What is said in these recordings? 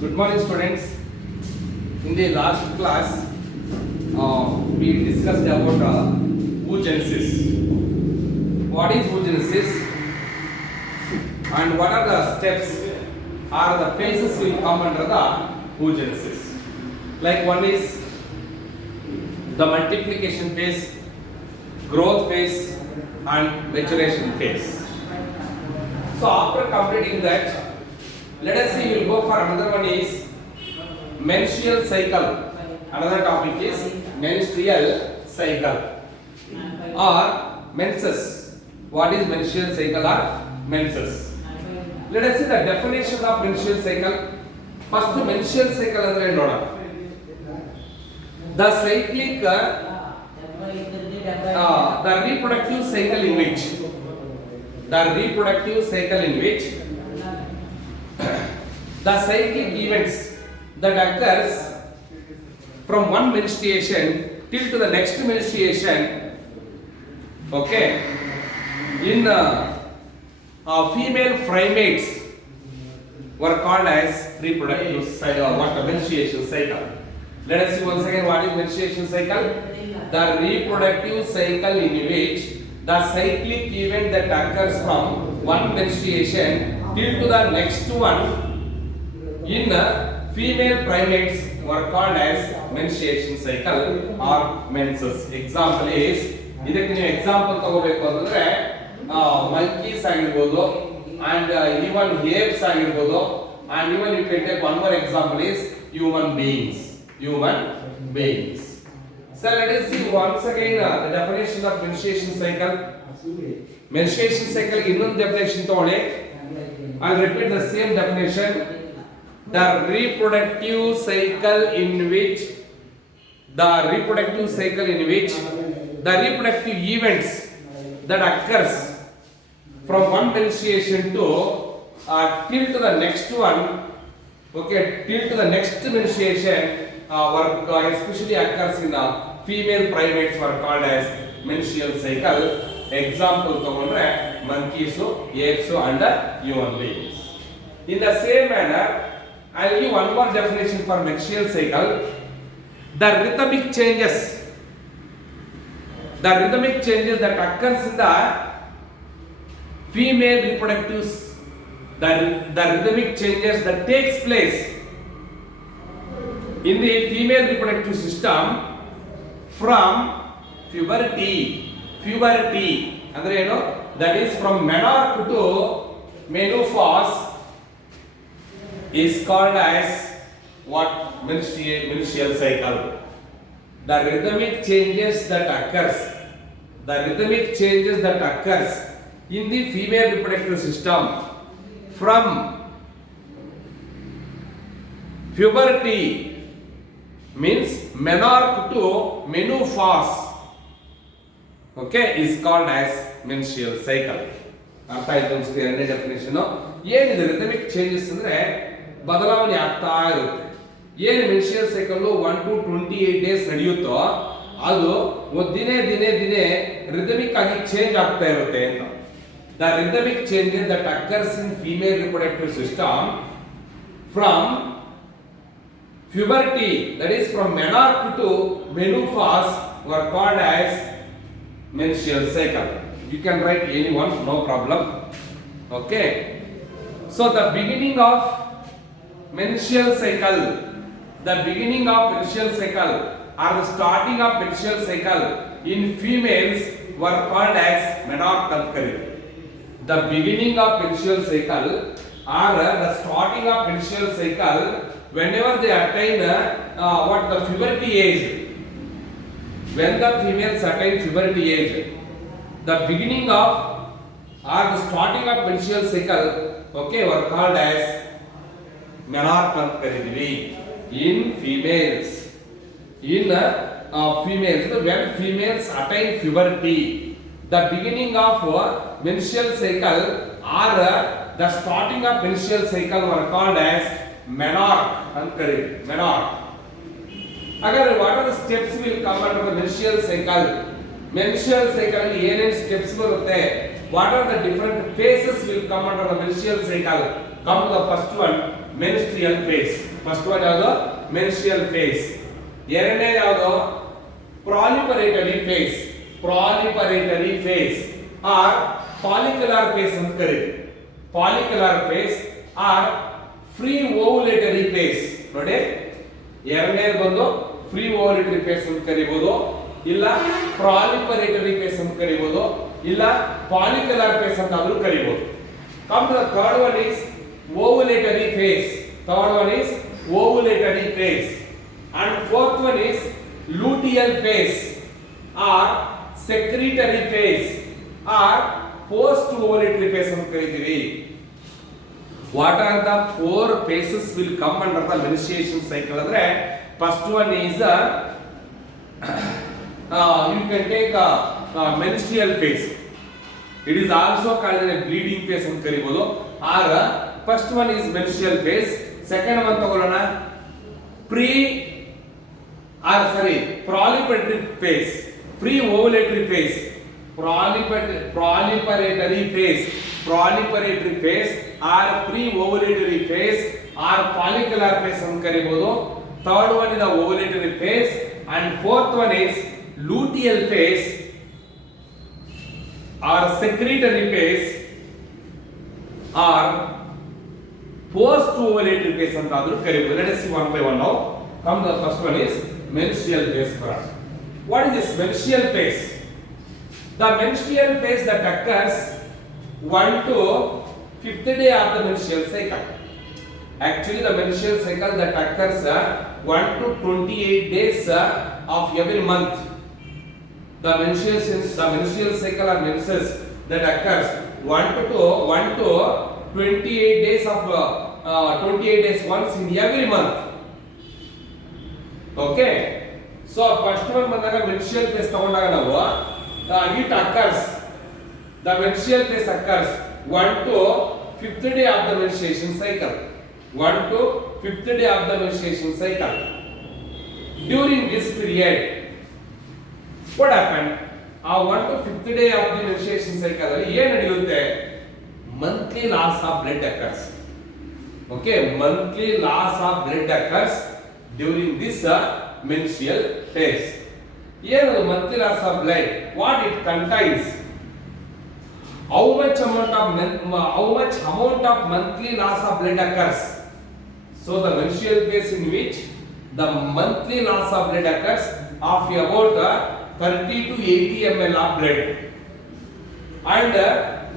Good morning, students. In the last class, we discussed about oogenesis. What is oogenesis, and what are the steps or the phases will come under the oogenesis? Like one is the multiplication phase, growth phase, and maturation phase. So after completing that, let us see, we will go for another one is menstrual cycle. Another topic is menstrual cycle or menses. What is menstrual cycle or menses? Let us see the definition of menstrual cycle. First, menstrual cycle andre noda. The cyclic, the reproductive cycle in which the cyclic events that occurs from one menstruation till to the next menstruation, okay, in female primates were called as reproductive cycle, menstruation cycle. Let us see once again what is menstruation cycle. The reproductive cycle in which the cyclic event that occurs from one menstruation till to the next one in female primates were called as menstruation cycle or menses. Example is, ಇದಕ್ಕೆ ನೀವು example ತಗೋಬೇಕು ಅಂತಂದ್ರೆ monkeys ಆಗಿರಬಹುದು and even apes ಆಗಿರಬಹುದು, and even you can take one more example is human beings. So let us see once again the definition of menstruation cycle. Menstruation cycle ಇನ್ನೊಂದು definition ತಗೊಳ್ಳಿ. I'll repeat the same definition. The reproductive cycle in which the reproductive events that occurs from one menstruation to till to the next one, okay, till to the next menstruation especially occurs in the female primates were called as menstrual cycle. Example ತಗೊಂಡ್ರೆ monkeys, apes and human beings. In the same manner, I'll give one more definition for menstrual cycle. The rhythmic changes that occurs in the female reproductive, the rhythmic changes that takes place in the female reproductive system from puberty ಅಂದ್ರೆ ಏನು, that is from menarche to menopause is called as what? Menstrual cycle. The rhythmic changes that occurs in the female reproductive system from puberty means menarche to menopause, okay, is called as menstrual cycle. ಅರ್ಥ ಆಯ್ತು ಅನ್ಸುತ್ತೆ ಎರಡನೇ definition. ಏನಿದೆ rhythmic changes ಅಂದ್ರೆ ಬದಲಾವಣೆ ಆಗ್ತಾ ಇರುತ್ತೆ. ಏನು ಮೆನ್ಸ್ಟ್ರುಯಲ್ ಸೈಕಲ್ 1 to 28 ಡೇಸ್ ನಡೆಯುತ್ತೋ ಅದು ದಿನೇ ರಿಥಮಿಕ್ ಆಗಿ ಚೇಂಜ್ ಆಗ್ತಾ ಇರುತ್ತೆ ಅಂತ. The rhythmic changes that occurs in female reproductive system from puberty, that is from menarche to menopause, were called as menstrual cycle. You can write any one, no problem. Okay. So the beginning of menstrual cycle or the starting of menstrual cycle in females were called as menarche. The beginning of menstrual cycle or the starting of menstrual cycle whenever they attain the puberty age. When the females attain puberty age, the beginning of or the starting of menstrual cycle, okay, were called as menarche ಅಂತ ಕರೀತೀವಿ. In females, when females attain puberty, the beginning of menstrual cycle or the starting of menstrual cycle were called as menarche ಅಂತ ಕರೀತೀವಿ. menarche. ಹಾಗಾದ್ರೆ what are the steps will come under the menstrual cycle? menstrual cycle ಅಲ್ಲಿ ಏನೇನು steps ಬರುತ್ತೆ? what are the different phases will come under the menstrual cycle? Come to the first one, menstrual phase. First one ಯಾವುದು menstrual face. ಎರಡನೇ ಯಾವುದು ಪ್ರಾಲಿಪರೇಟರಿ face. ಪ್ರಾಲಿಪರೇಟರಿ face R ಪಾಲಿಕ್ಯುಲರ್ phase ಅಂತ ಕರೀತೀವಿ. ಪಾಲಿಕ್ಯುಲರ್ face R free ಓವುಲೇಟರಿ face. ನೋಡಿ, ಎರಡನೇದು ಬಂದು free ಓವುಲೇಟರಿ face ಅಂತ ಕರೀಬಹುದು, ಇಲ್ಲ ಪ್ರಾಲಿಪರೇಟರಿ ಫೇಸ್ ಅಂತ ಕರೀಬಹುದು, ಇಲ್ಲ ಪಾಲಿಕ್ಯುಲರ್ ಫೇಸ್ ಅಂತ ಆದ್ರೂ ಕರೀಬಹುದು. Come to the third one is ovulatory phase. Third one is ovulatory phase. And fourth one is luteal phase or secretory phase or post ovulatory phase ಅಂತ ಕರೀತೀವಿ. What are the four phases will come under the menstruation cycle? ಅಂದ್ರೆ first one is you can take a menstrual phase. It is also called a bleeding phase ಅಂತ ಕರೀಬಹುದು. or first one is menstrual phase. second one ತಗೊಳ್ಳೋಣ proliferatory phase, pre ovulatory phase, proliferatory phase, proliferatory phase or pre ovulatory phase or follicular phase ಅಂತ ಕರೀಬಹುದು. third one is the ovulatory phase and fourth one is luteal phase or secretory phase or post ovulatory phase ಅಂತ ಆದ್ರೂ ಕರೀಬಹುದು. Let us see one by one now. Come, the first one is menstrual phase. What is this menstrual phase? The menstrual phase that occurs 1 to 5th day of the menstrual cycle. Actually, the menstrual cycle that occurs 1 to 28 days of every month. The menstrual cycle or menses that occurs 1 to 28 days of 28 days once in every month. Okay, so first one ಬಂದಾಗ menstrual phase ತಗೊಂಡಾಗ ನಾವು it occurs, the menstrual phase occurs 1 to 5th day of the menstruation cycle. 1 to 5th day of the menstruation cycle. During this period, what happened? 1 to 5th day of the menstruation cycle ಅಲ್ಲಿ ಏನು ನಡೆಯುತ್ತೆ? Monthly loss of blood occurs. Okay, monthly loss of blood occurs during this menstrual phase. Here the monthly loss of blood, what it contains? How much amount of monthly loss of blood occurs? So the menstrual phase in which the monthly loss of blood occurs of about 30 to 80 ml of blood. And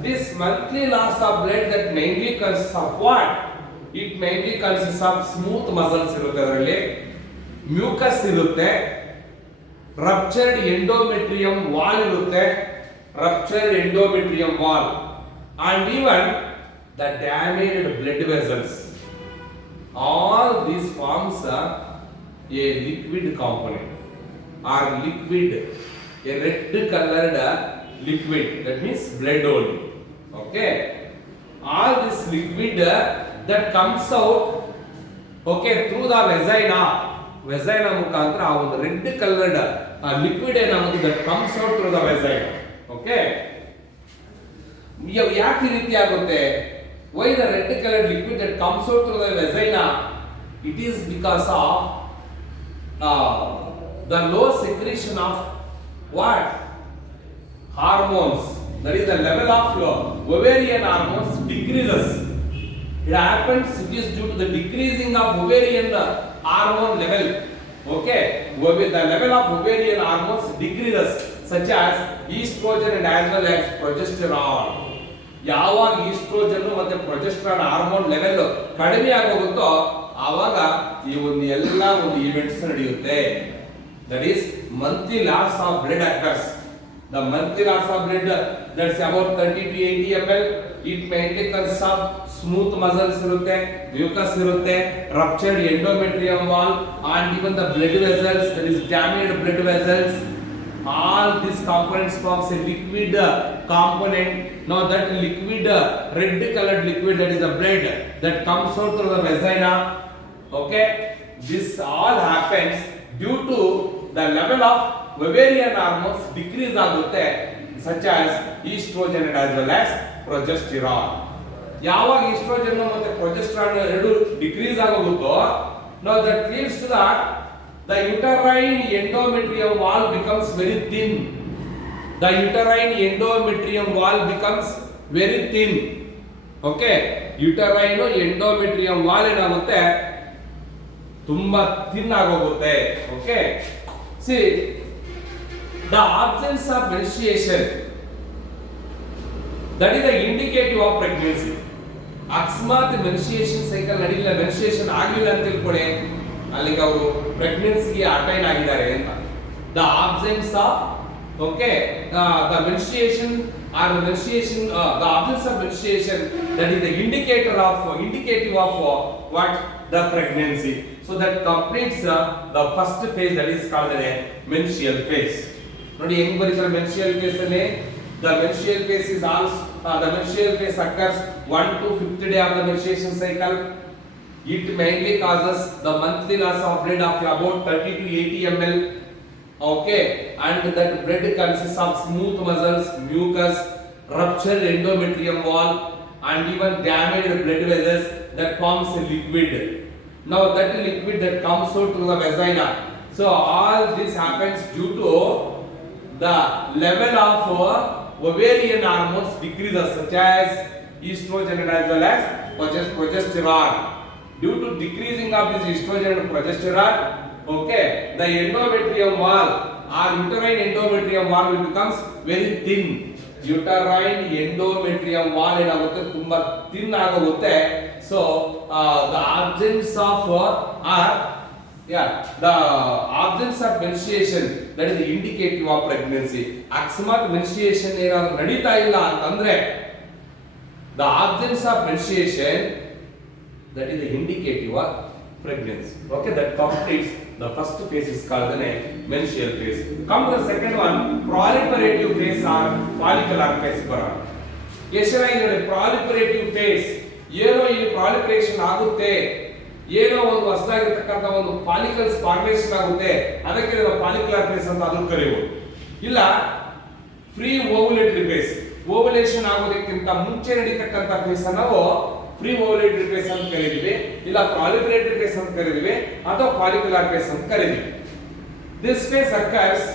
this monthly loss of blood that mainly consists of what? It mainly consists of smooth muscles ಇರುತ್ತೆ, ಅದರಲ್ಲಿ mucus ಇರುತ್ತೆ, ruptured endometrium wall ಇರುತ್ತೆ, ruptured endometrium wall, and even the damaged blood vessels. All these forms a liquid component or liquid, a red colored liquid, that means blood only. Okay, all this liquid that comes out, okay, through the vagina ಮುಖಾಂತರ ಆ ಒಂದು red coloured liquid ಏನಾಗುತ್ತೆ that comes out through the vagina. Okay, ಯಾಕೆ ಈ ರೀತಿ ಆಗುತ್ತೆ? Why the red colored liquid that comes out through the vagina? It is because of the low secretion of what? Hormones. That is the level of ovarian hormones decreases. It happens, it is due to the decreasing of ovarian hormone level. Okay, the level of ovarian hormones decreases, such as estrogen and as well as progesterone. ಯಾವಾಗ oestrogen ಮತ್ತೆ progesterone hormone level ಕಡಿಮೆ ಆಗೋಗುತ್ತೋ ಆವಾಗ ಈ ಒಂದು ಎಲ್ಲ ಒಂದು events ನಡೆಯುತ್ತೆ. That is monthly loss of blood occurs. The monthly loss of blood, that's about 30 to 80 ml. It mainly consists of smooth muscles irutte, mucus irutte, ruptured endometrium wall, and even the blood vessels, that is damaged blood vessels. All these components forms a liquid component. Now that liquid, red colored liquid, that is the blood that comes out through the vagina. Okay, this all happens due to the level of ovarian hormones decrease ಆಗುತ್ತೆ, such as estrogen and as well as progesterone. ಯಾವಾಗ oestrogen ಮತ್ತೆ progesterone ಎರಡು decrease ಆಗೋಗುತ್ತೋ now that leads to that the uterine endometrium wall becomes very thin. The uterine endometrium wall becomes very thin. Okay, uterine endometrium wall ಏನಾಗುತ್ತೆ ತುಂಬಾ thin ಆಗೋಗುತ್ತೆ. Okay, see the absence of menstruation, that is the indicative of pregnancy. ಅಕಸ್ಮಾತ್ menstruation cycle ನಡೀಲಿಲ್ಲ, menstruation ಆಗಲಿಲ್ಲ ಅಂತ ತಿಳ್ಕೊಳ್ಳಿ, ಅಲ್ಲಿಗೆ ಅವರು ಪ್ರೆಗ್ನೆನ್ಸಿಗೆ attain ಆಗಿದ್ದಾರೆ ಅಂತ. The absence of the menstruation or the menstruation the absence of menstruation, that is the indicative of what the pregnancy. So that completes the first phase, that is called the menstrual phase. ನೋಡಿ ಹೆಂಗ್ ಬರೀತಾರೆ menstrual phase ಅಲ್ಲಿ. The menstrual phase is also the menstrual phase occurs 1 to 5th day of the menstruation cycle. It mainly causes the monthly loss of blood of about 30 to 80 ml. Okay, and that blood consists of smooth muscles, mucus, ruptured endometrium wall, and even damaged blood vessels that forms a liquid. Now that liquid that comes out through the vagina. So all this happens due to the level of ovarian hormones decreases, such as estrogen as well as progesterone. Due to decreasing of this estrogen and progesterone, okay, the endometrium wall or uterine endometrium wall will becomes very thin. Uterine endometrium wall ಏನಾಗುತ್ತೆ ತುಂಬಾ thin ಆಗೋಗುತ್ತೆ. So the absence of the absence of menstruation, that is the indicative of pregnancy. ಅಕಸ್ಮಾತ್ menstruation ಏನಾದರೂ ನಡೀತಾ ಇಲ್ಲ ಅಂತಂದ್ರೆ, the absence of menstruation, that is the indicative of pregnancy. Okay, that completes the first phase, is called the menstrual phase. Come to the second one, proliferative phase or follicular phase. ಎಷ್ಟರಾಗಿ ನೋಡಿ proliferative phase, ಏನೋ ಇಲ್ಲಿ proliferation ಆಗುತ್ತೆ, ಏನೋ ಒಂದು ಹೊಸದಾಗಿರ್ತಕ್ಕಂಥ ಒಂದು ಪಾಲಿಕಲ್ಸ್ formation ಆಗುತ್ತೆ, ಅದಕ್ಕೆ ನಾವು ಪಾಲಿಕ್ಯುಲರ್ ಫೇಸ್ ಅಂತ ಅದನ್ನು ಕರೆಯುವುದು. ಇಲ್ಲ ಫ್ರೀ ಓವ್ಯುಲೇಟರಿ ಫೇಸ್, ಓವ್ಯುಲೇಷನ್ ಆಗೋದಕ್ಕಿಂತ ಮುಂಚೆ ನಡೀತಕ್ಕಂಥ ಫೇಸ್ ನಾವು ಫ್ರೀ ಓವ್ಯುಲೇಟರಿ ಫೇಸ್ ಅಂತ ಕರೀತೀವಿ, ಇಲ್ಲ ಪ್ರಾಲಿಫರೇಟರಿ ಫೇಸ್ ಅಂತ ಕರೀತೀವಿ, ಅಥವಾ ಪಾಲಿಕ್ಯುಲರ್ ಫೇಸ್ ಅಂತ ಕರೀತೀವಿ. This phase occurs,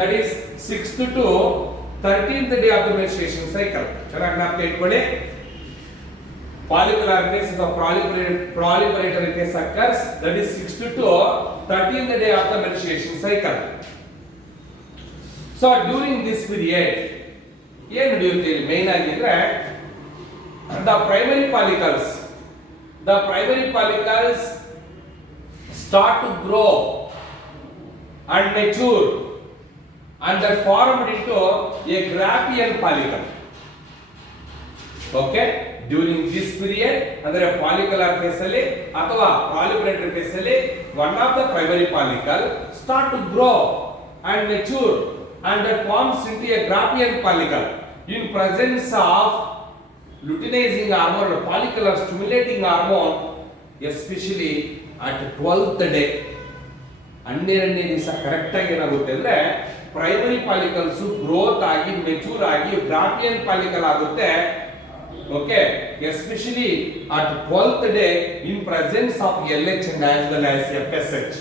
that is 6th to 13th day of the menstruation cycle. ಚೆನ್ನಾಗಿ ಜ್ಞಾಪಕ ಇಟ್ಕೊಳ್ಳಿ. Follicular phase, the proliferatory phase occurs, that is 6th to 13th day of the menstruation cycle. So during this period, ಏನು ನಡೆಯುತ್ತೆ ಇಲ್ಲಿ main ಆಗಿದ್ರೆ, the primary follicles start to grow and mature and are formed into a Graafian follicle. Okay, during this period, ಅಂದರೆ follicular phase ಅಲ್ಲಿ ಅಥವಾ proliferatory phase ಅಲ್ಲಿ, one of the primary follicle start to grow and mature and that forms into a Graafian follicle in presence of luteinizing hormone or follicular stimulating hormone, especially at 12th day. 12ನೇ ದಿವಸ correct ಆಗಿ ಏನಾಗುತ್ತೆ ಅಂದ್ರೆ primary ಪಾಲಿಕಲ್ಸ್ growth ಆಗಿ mature ಆಗಿ Graafian ಪಾಲಿಕಲ್ ಆಗುತ್ತೆ. Okay, especially at 12th day in presence of LH and as well as FSH.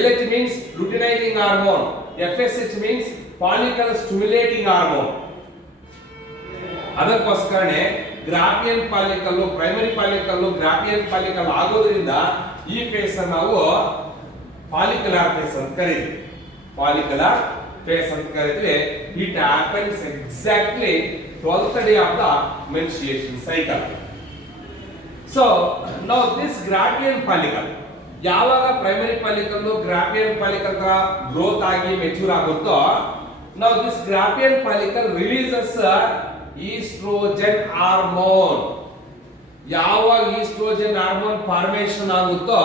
LH means luteinizing hormone, FSH means follicle stimulating hormone. ಅದಕ್ಕೋಸ್ಕರನೇ Graafian ಪಾಲಿಕಲ್, primary ಪಾಲಿಕಲ್ Graafian ಪಾಲಿಕಲ್ ಆಗೋದ್ರಿಂದ ಈ face ಅನ್ನು ನಾವು follicular phase ಅಂತ ಕರೀತೀವಿ. Follicular phase ಅಂತ ಕರೀತೀವಿ. It happens exactly 12th day of the menstruation cycle. So now this Graafian follicle, ಯಾವಾಗ ಪ್ರೈಮರಿ ಪಾಲಿಕಲ್ ಗ್ರಾಫಿಯನ್ ಪಾಲಿಕಲ್ ತರ ಗ್ರೋತ್ ಆಗಿ ಮೆಚೂರ್ ಆಗುತ್ತೋ, now this Graafian follicle releases oestrogen hormone. ಯಾವಾಗ ಈಸ್ಟ್ರೋಜನ್ ಹಾರ್ಮೋನ್ ಫಾರ್ಮೇಷನ್ ಆಗುತ್ತೋ,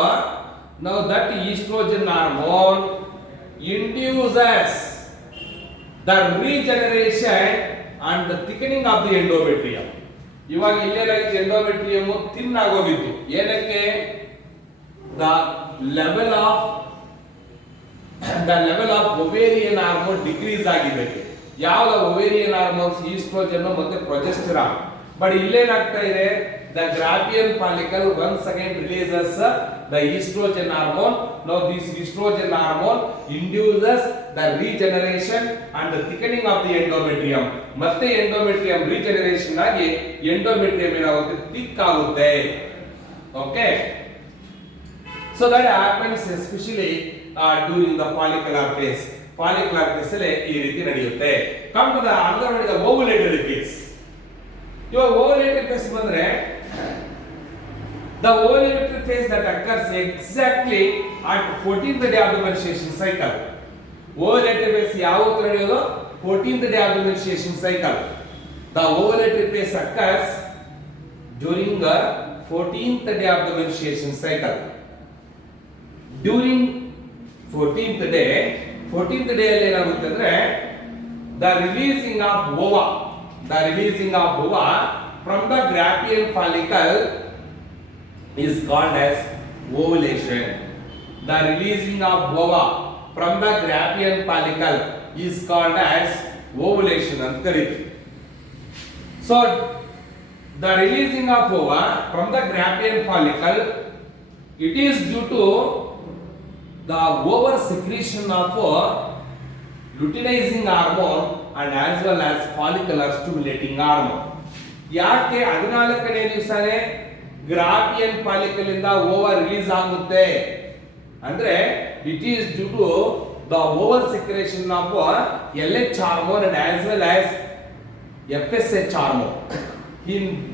now that estrogen hormone induces the regeneration and the thickening of the endometrium. ಇವಾಗ ಇಲ್ಲೇನಾಗಿದೆ, endometrium thin ಆಗೋಗಿತ್ತು. ಏನಕ್ಕೆ? the level of ovarian hormone decrease ಆಗಿದೆ. ಯಾವ್ದು ovarian hormones? Estrogen ಮತ್ತೆ progesterone. But ಇಲ್ಲೇನಾಗ್ತಾ ಇದೆ, the Graafian follicle once again releases the estrogen hormone. Now this estrogen hormone induces the regeneration and the thickening of the endometrium. ಮತ್ತೆ endometrium regeneration ಆಗಿ endometrium ಏನಾಗುತ್ತೆ, thick ಆಗುತ್ತೆ. Okay, so that happens especially during the follicular phase. Follicular phase ಅಲ್ಲಿ ಈ ರೀತಿ ನಡೆಯುತ್ತೆ. come to the another one is the ovulatory phase. ಇವಾಗ ovulatory phase ಬಂದ್ರೆ the ovulatory phase that occurs exactly at 14th day of the menstruation cycle. ovulatory phase ಯಾವತ್ತು ನಡೆಯೋದು, 14th day of the menstruation cycle. the ovulatory phase occurs during the 14th day of the menstruation cycle. during 14th day ಅಲ್ಲಿ ಏನಾಗುತ್ತೆ ಅಂದ್ರೆ the releasing of ova from the Graafian follicle is called as ovulation. the releasing of ova from the Graafian follicle is called as ovulation ಅಂತ ಕರೀತೀವಿ. so the releasing of ova from the Graafian follicle, it is due to the over secretion of luteinizing hormone and as well as follicular stimulating hormone. ಯಾಕೆ 14ನೇ ದಿವಸನೇ Graafian follicle ಇಂದ ova release ಆಗುತ್ತೆ ಅಂದ್ರೆ it is due to the over secretion of LH hormone and as well as FSH hormone.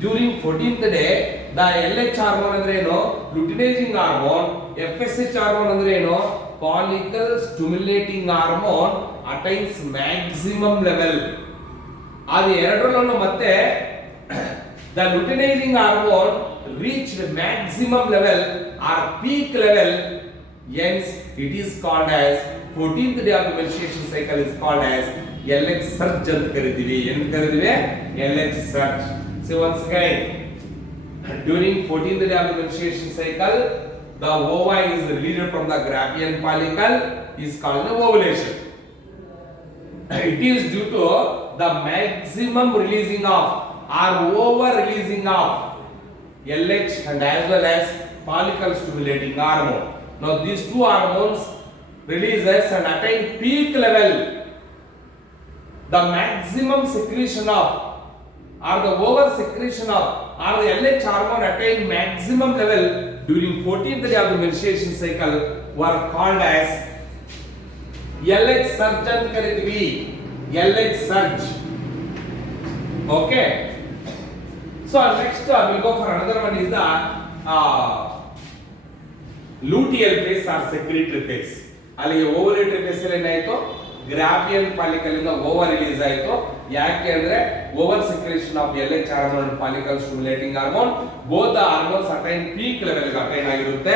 during 14th day the LH hormone ಅಂದ್ರೆ ಏನು, luteinizing hormone, FSH hormone ಅಂದ್ರೆ ಏನು, follicle stimulating hormone attains maximum level. ಅದು ಎರಡರಲ್ಲೂ ಮತ್ತೆ the luteinizing hormone reached maximum level or peak level, hence it is called as 14th day of the menstruation cycle is called as LH surge ಅಂತ ಕರೀತೀವಿ. ಏನು ಕರೀತೀವಿ, LH surge. so once again, during 14th day of the menstruation cycle the ova is released from the Graafian follicle is called the ovulation. it is due to the maximum releasing of or over releasing of LH and as well as follicle stimulating hormone. now these two hormones releases and attain peak level. the maximum secretion of or the over secretion of or the LH hormone attain maximum level during 14th day of the menstruation cycle were called as LH surge ಅಂತ ಕರೀತೀವಿ. LH surge. okay, so next we'll go for another one is the luteal phase or secretory phase. ಅಲ್ಲಿಗೆ ovulatory phase ಅಲ್ಲಿ ಏನಾಯ್ತು, Graafian follicle ಇಂದ ova release ಆಯಿತು. ಯಾಕೆ ಅಂದ್ರೆ over secretion of LH hormone and follicle stimulating hormone, both hormones attain peak level ಗೆ attain ಆಗಿರುತ್ತೆ,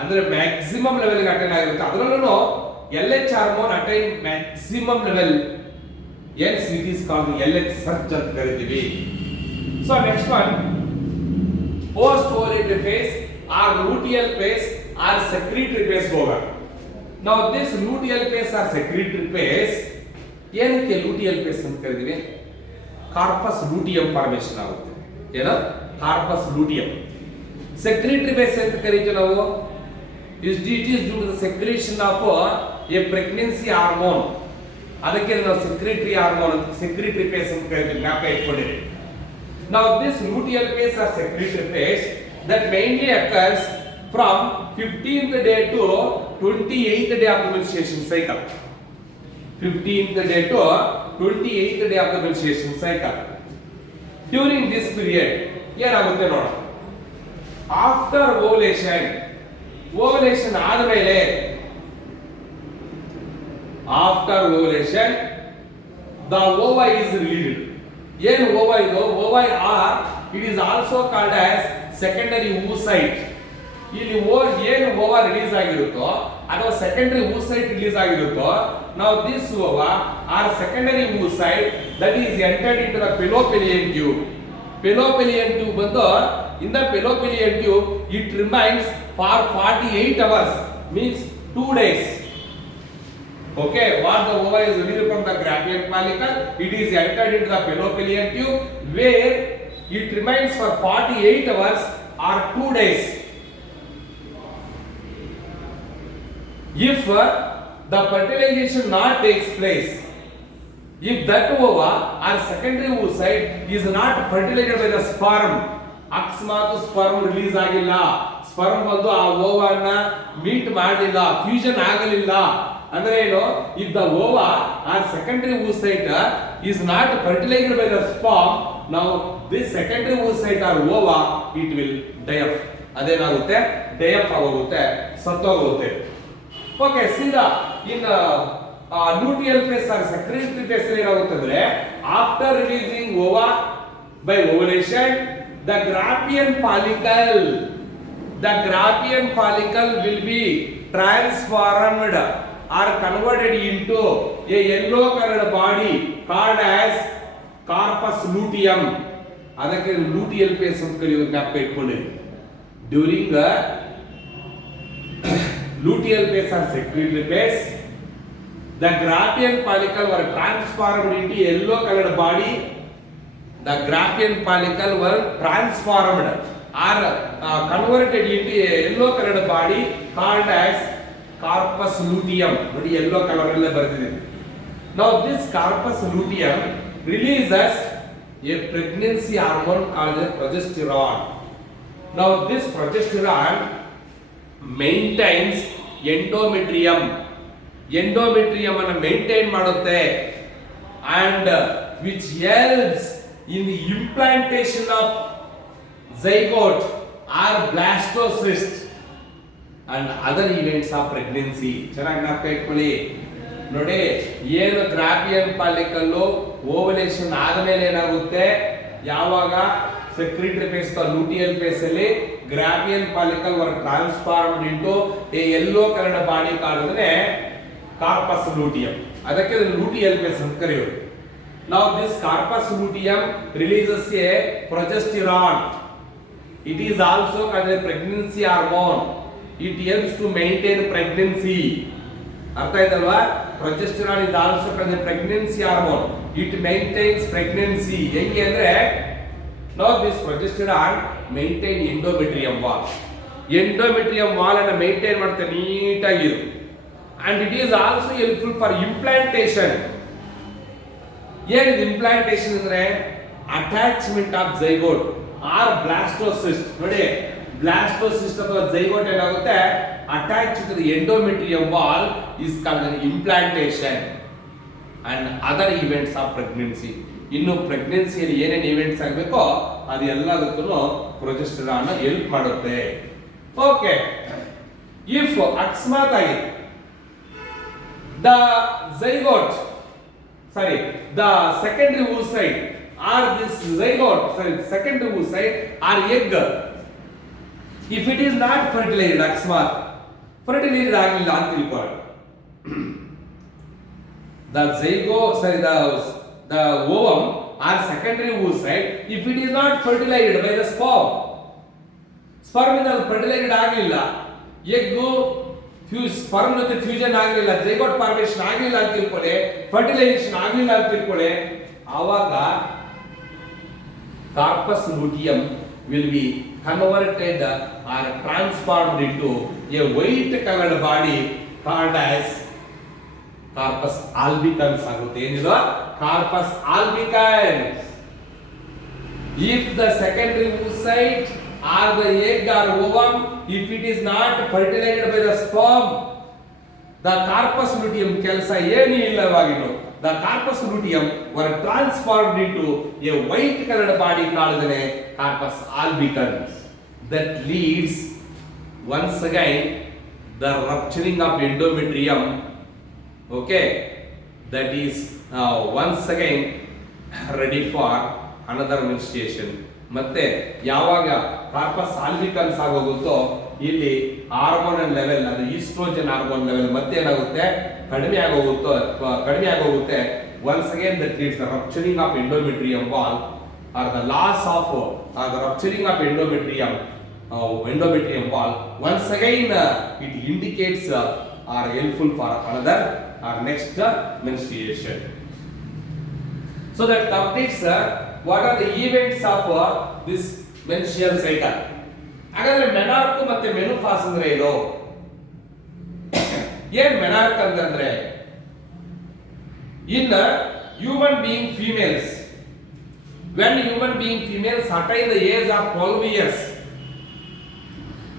ಅಂದ್ರೆ ಮ್ಯಾಕ್ಸಿಮಮ್ ಲೆವೆಲ್ ಗೆ ಅಟೈನ್ ಆಗಿರುತ್ತೆ. ಅದರಲ್ಲೂ LH hormone attain maximum level, hence it is called LH surge ಅಂತ ಕರೀತೀವಿ. So next one, post ovulatory phase or luteal phase or secretory phase ಹೋಗೋಣ. now this luteal phase or secretory phase, ಏನಕ್ಕೆ luteal phase ಅಂತ ಕರೀತೀವಿ, corpus ಲೂಟಿಯಂ formation ಆಗುತ್ತೆ. ಏನು, corpus ಲೂಟಿಯಂ. secretory phase ಅಂತ ಕರೀತೀವಿ ನಾವು, it is due to the secretion of a pregnancy hormone. ಅದಕ್ಕೆ ನಾವು secretory hormone ಅಂತ secretory phase ಅಂತ ಕರೀತೀವಿ, ಜ್ಞಾಪಕ ಇಟ್ಕೊಂಡಿರಿ. now this luteal phase or secretory phase that mainly occurs from 15th day to 28th day of the menstruation cycle. 15th day to 28th day of the menstruation cycle. During this period ಏನಾಗುತ್ತೆ ನೋಡೋಣ. after ovulation ಆದಮೇಲೆ, after ovulation the ova is released. ಏನು ova ಇದು, ova are it is also called as secondary oocyte. ಇಲ್ಲಿ ಏನು Owa release ಆಗಿರುತ್ತೋ ಅಥವಾ secondary oocyte release ಆಗಿರುತ್ತೋ, ನಾವು this ova or secondary oocyte that is entered into the fallopian tube. Fallopian tube ಬಂದು in the fallopian tube it remains for 48 hours, means 2 days. okay, what the ova is released from the Graafian follicle, it is entered into the fallopian tube where it remains for 48 hours or 2 days. If the fertilization not takes place, if that ova or secondary oocyte is not fertilized by the sperm, ಅಕಸ್ಮಾತ್ sperm release ಆಗಿಲ್ಲ, sperm ಬಂದು ಆ ಓವನ್ನ meet ಮಾಡಲಿಲ್ಲ, fusion ಆಗಲಿಲ್ಲ ಅಂದ್ರೆ ಏನು, if the ova or secondary oocyte is not fertilized by the sperm, now this secondary oocyte or ova it will die off. ಅದೇನಾಗುತ್ತೆ, die off ಆಗೋಗುತ್ತೆ, ಸತ್ತೋಗುತ್ತೆ. ಓಕೆ, ಸೀದಾ in luteal phase or secretory phase ಏನಾಗುತ್ತೆ ಅಂದ್ರೆ, after releasing ova by ovulation, the Graafian follicle will be transformed or converted into a yellow colored body called as corpus luteum. ಅದಕ್ಕೆ luteal face ಅಂತ ಕರೆಯೋದು, ಜ್ಞಾಪಕ ಇಟ್ಕೊಳ್ಳಿ. During luteal phase or secretory phase, the Graafian follicle were transformed into yellow colored body. The Graafian follicle were transformed or converted into a yellow colored body called as corpus luteum. ನೋಡಿ yellow color ಅಲ್ಲೇ ಬರ್ತಿದೆ. Now this corpus luteum releases a pregnancy hormone called progesterone. Now this progesterone maintains endometrium. Endometrium ಅನ್ನು maintain ಮಾಡುತ್ತೆ and which helps in the implantation of zygote or blastocyst and other events of pregnancy. ಚೆನ್ನಾಗಿ ಜ್ಞಾಪಕ ಇಟ್ಕೊಳ್ಳಿ. ನೋಡಿ, ಏನು Graafian follicle ovulation ಆದಮೇಲೆ ಏನಾಗುತ್ತೆ, ಯಾವಾಗ ಸೆಕ್ರೆಟರಿ ಫೇಸ್ ಲೂಟಿಯಲ್ ಫೇಸ್ ಅಲ್ಲಿ Graafian follicle were transformed into a yellow coloured body ಕಾಡಿದ್ರೆ ಕಾರ್ಪಸ್ ಲೂಟಿಯಂ. ಅದಕ್ಕೆ ಲೂಟಿಯಲ್ ಫೇಸ್ ಅಂತ ಕರೆಯೋದು. Now this corpus luteum releases a progesterone. It is also called a pregnancy hormone. It helps to maintain pregnancy. ಅರ್ಥ ಆಯ್ತಲ್ವಾ? Progesterone is also called a pregnancy hormone. It maintains pregnancy. ಹೆಂಗೆ ಅಂದ್ರೆ, now this progesterone maintain endometrium wall. Endometrium wall ಅನ್ನು maintain ಮಾಡುತ್ತೆ ನೀಟಾಗಿ. And it is also helpful for implantation. ಏನಿದೆ implantation ಅಂದ್ರೆ, attachment of zygote or blastocyst. ನೋಡಿ, blastocyst ಅಥವಾ zygote ಏನಾಗುತ್ತೆ, attach to the endometrium wall is called implantation and other events of pregnancy. ಇನ್ನು ಪ್ರೆಗ್ನೆನ್ಸಿಯಲ್ಲಿ ಏನೇನು ಇವೆಂಟ್ಸ್ ಆಗಬೇಕೋ ಅದೆಲ್ಲದಕ್ಕೂ ಪ್ರೊಜೆಸ್ಟರಾನ್ ಹೆಲ್ಪ್ ಮಾಡುತ್ತೆ. ಓಕೆ, ಇಫ್ ಅಕಸ್ಮಾತ್ ಆಗಿ the secondary oocyte or this zygote, secondary oocyte or egg, if it is not fertilized, ಅಕಸ್ಮಾತ್ fertilized ಆಗಿಲ್ಲ ಅಂತ ತಿಳ್ಕೊಳ್ಳಿ, the ovum or secondary oocyte, if it is not fertilized by the sperm ಇಂದ fertilized ಆಗಲಿಲ್ಲ, egg sperm ಜೊತೆ fusion ಆಗಲಿಲ್ಲ, zygote formation ಆಗಲಿಲ್ಲ ಅಂತ ತಿಳ್ಕೊಳ್ಳಿ, ಫರ್ಟಿಲೈಸೇಷನ್ ಆಗಲಿಲ್ಲ ಅಂತ ತಿಳ್ಕೊಳ್ಳಿ, ಆವಾಗ corpus luteum will be converted or transformed into a white coloured body called as corpus albicans ಆಗುತ್ತೆ. ಏನಿಲ್ಲ, corpus albicans. If the secondary oocyte or the egg or ovum, if it is not fertilized by the sperm, the corpus luteum ಕೆಲಸ ಏನೂ ಇಲ್ಲವಾಗಿತ್ತು. The corpus luteum were transformed into a white colored body called the corpus albicans. That leads once again the rupturing of endometrium. Okay, that is once again ready for another menstruation. ಮತ್ತೆ ಯಾವಾಗ corpus albicans ಆಗೋಗುತ್ತೋ, ಇಲ್ಲಿ hormonal level, ಅದು estrogen hormone level ಮತ್ತೆ ಏನಾಗುತ್ತೆ, ಕಡಿಮೆ ಆಗೋಗುತ್ತೆ. Once again that leads the rupturing of endometrium wall or the loss of the rupturing of endometrium wall. Once again it indicates or helpful for another or next menstruation. So that completes what are the events of this menstrual cycle? ಹಾಗಾದ್ರೆ menarche ಮತ್ತೆ menopause ಅಂದ್ರೆ ಏನು? ಏನ್ menarche ಅಂತಂದ್ರೆ in human being females, when human being females attain the age of 12 years,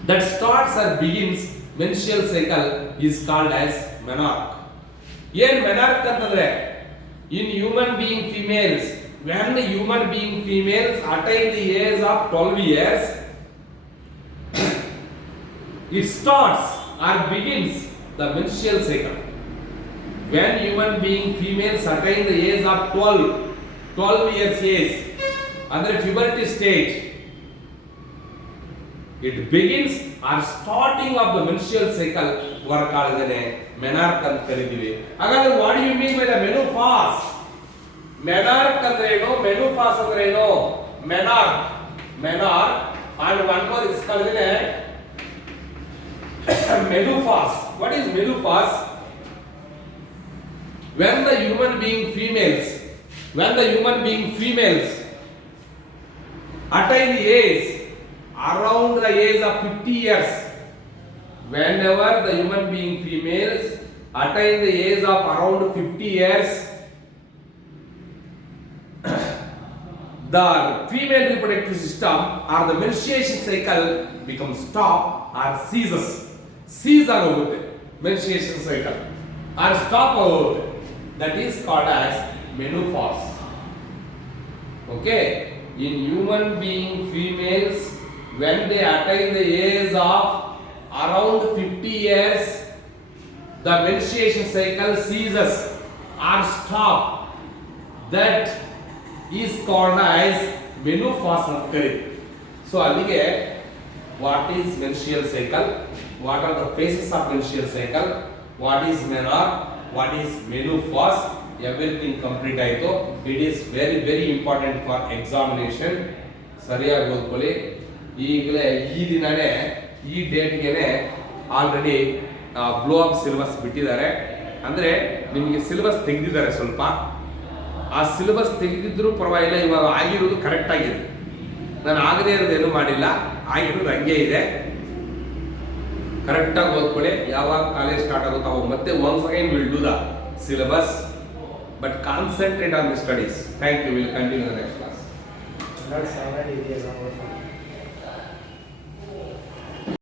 that starts or begins menstrual cycle is called as menarche. ಏನ್ menarche ಅಂತಂದ್ರೆ in human being females, when the human being females attain the age of 12 years, it starts or begins the menstrual cycle. When human being females attain the age of 12 years age, under puberty stage, it begins or starting of the menstrual cycle work called menarche ಅಂತ ಕರೀತೀವಿ. ಹಾಗಾದ್ರೆ what do you mean by the menopause? menarche ಅಂದ್ರೆ ಏನು, menopause ಅಂದ್ರೆ ಏನು? menarche and one more is called menopause. What is menopause? When the human being females attain the age around the age of 50 years, whenever the human being females attain the age of around 50 years, the female reproductive system or the menstruation cycle becomes stop or ceases. Cease ಆಗುತ್ತೆ menstruation cycle or stop ಆಗುತ್ತೆ. That is called as menopause. Okay, in human being females, when they attain the age of around 50 years, the menstruation cycle ceases or stop. That is called as menopause. So alige what is menstrual cycle, what are the phases of menstrual cycle, what is menarche, what is menopause, everything complete ಆಯಿತು. It is very very important for examination. ಸರಿಯಾಗಿ ಓದ್ಕೊಳ್ಳಿ. ಈಗಲೇ ಈ ದಿನನೇ ಈ ಡೇಟ್ಗೆನೆ already blow up syllabus ಬಿಟ್ಟಿದ್ದಾರೆ. ಅಂದರೆ ನಿಮಗೆ ಸಿಲೆಬಸ್ ತೆಗೆದಿದ್ದಾರೆ ಸ್ವಲ್ಪ. ಆ ಸಿಲೆಬಸ್ ತೆಗೆದಿದ್ರೂ ಪರವಾಗಿಲ್ಲ, ಇವಾಗ ಆಗಿರೋದು ಕರೆಕ್ಟ್ ಆಗಿದೆ. ನಾನು ಆಗದೇ ಇರೋದೇನು ಮಾಡಿಲ್ಲ, ಆಗಿರೋದು ಹಂಗೆ ಇದೆ. ಕರೆಕ್ಟಾಗಿ ಓದ್ಕೊಳ್ಳಿ. ಯಾವಾಗ ಕಾಲೇಜ್ ಸ್ಟಾರ್ಟ್ ಆಗುತ್ತೋ ಅವಾಗ ಮತ್ತೆ once again we'll do the syllabus, but concentrate on the studies. Thank you. We'll continue the next class.